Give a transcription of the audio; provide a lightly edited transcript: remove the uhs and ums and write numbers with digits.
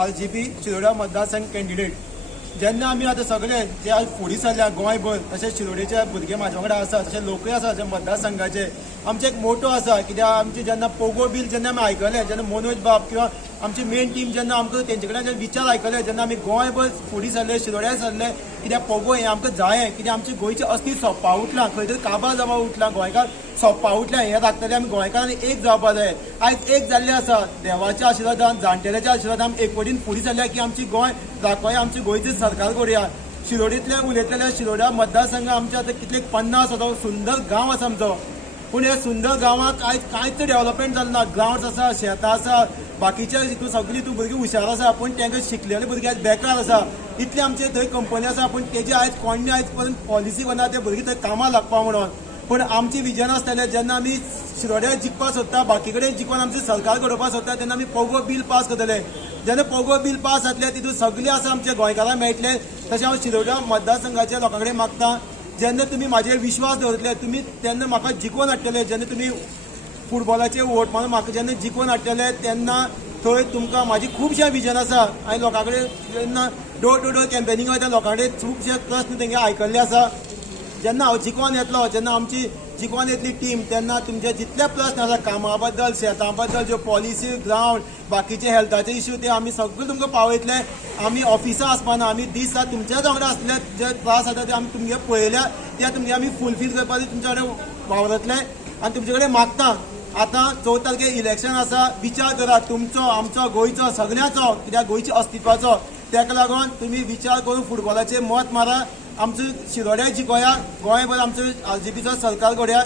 RGP Shiroda मतदारसंघ candidate जेन्ना आमी आतां सगळे जे आज फुडें सरल्या गोंयभर तशेंच शिरोडेचे भुरगे म्हाजे वांगडा आसा तशें लोकूय आसा जे मतदारसंघाचे आमचे एक मोटो आसा कित्याक आमचे जेन्ना पोगो बील जेन्ना आमी आयकले जेन्ना मनोज बाब किंवा आमची मेन टीम जेन्ना आमकां तेंचे कडल्यान जे विचार आयकले जेन्ना आमी गोंयभर फुडें सरले शिरोड्या सरले कित्याक पोगो हें आमकां जायें कित्याक आमचे गोंयचे अस्तित्व सोंपा उठलां खंय तरी काबार जावपा उठलां गोंयकार सोंपा उठल्या हें लागतलें आमी गोंयकारांनी एक जावपा जाय आयज एक जाल्लें आसा देवाच्या आशिर्वादान जाणटेल्याच्या आशिर्वादान आमी एकवटीन फुडें सरल्या की आमची गोंय दाखोवया आमची गोंयची सरकार करूया शिरोडेंतले उलयतले शिरोडा मतदारसंघ आमचे आतां कितले 50 असो सुंदर गांव आसा आमचो पूण हे सुंदर गांवांत आयज कांयच डेव्हलपमेंट जालें ना ग्राउंड्स आसा शेतां आसा बाकीच्या हितून सगळीं तूं भुरगीं हुशार आसा पूण तांकां शिकलेले भुरगे आयज बेकार आसा इतले आमचे थंय कंपनी आसा पूण तेजी आयज कोणी आयज पर्यंत पॉलिसी बना ते भुरगीं थंय कामां लागपा म्हणून पूण आमची विजन आसतलें जेन्ना आमी शिरोड्या जिखपा सोदता बाकी कडेन जिखून आमची सरकार घडोवपाक सोदता तेन्ना आमी पोगो बील पास करतले जेन्ना पोगो बील पास जातले तितून सगळें आसा आमचे गोंयकारांक मेळटले तशें हांव शिरोडा मतदारसंघाच्या लोकां कडेन मागतां जेन्ना तुमी म्हाजेर विश्वास दवरतले तुमी तेन्ना म्हाका जिखोवन हाडटले जेन्ना तुमी फुटबॉलाचे वोट मारून म्हाका जेन्ना जिखोवन हाडटले तेन्ना थंय तुमकां म्हाजी खुबशें विजन आसा हांवें लोकां कडेन जेन्ना डोर टू डोर कॅम्पेनींग वयता लोकां कडेन खुबशे प्रस्न तेंगे आयकल्ले आसा जेन्ना हांव जिखोवन येतलो जेन्ना आमची जिखोवन येतली टीम तेन्ना तुमचे जितले प्रस्न आसा कामा बद्दल शेतां बद्दल ज्यो पॉलिसी ग्राउंड बाकीचे हेल्थाचे इश्यू ते आमी सगळे तुमकां पावयतले आमी ऑफिसां आसपाना आमी दीस रात तुमच्याच वांगडा आसतले जे त्रास जाता ते आमी तुमगे पळयल्या ते तुमगे आमी फुलफील करपाक तुमच्या कडेन वावरतले आनी तुमचे कडेन मागता आतां 4 तारखेक इलेक्शन आसा विचार करात तुमचो आमचो गोंयचो सगळ्यांचो कित्याक गोंयच्या अस्तित्वाचो ताका लागून तुमी विचार करून फुटबॉलाचेर मत मारा आमचो शिरोड्या जिखोया गोंयभर आमचो RGPचो सरकार घडोवया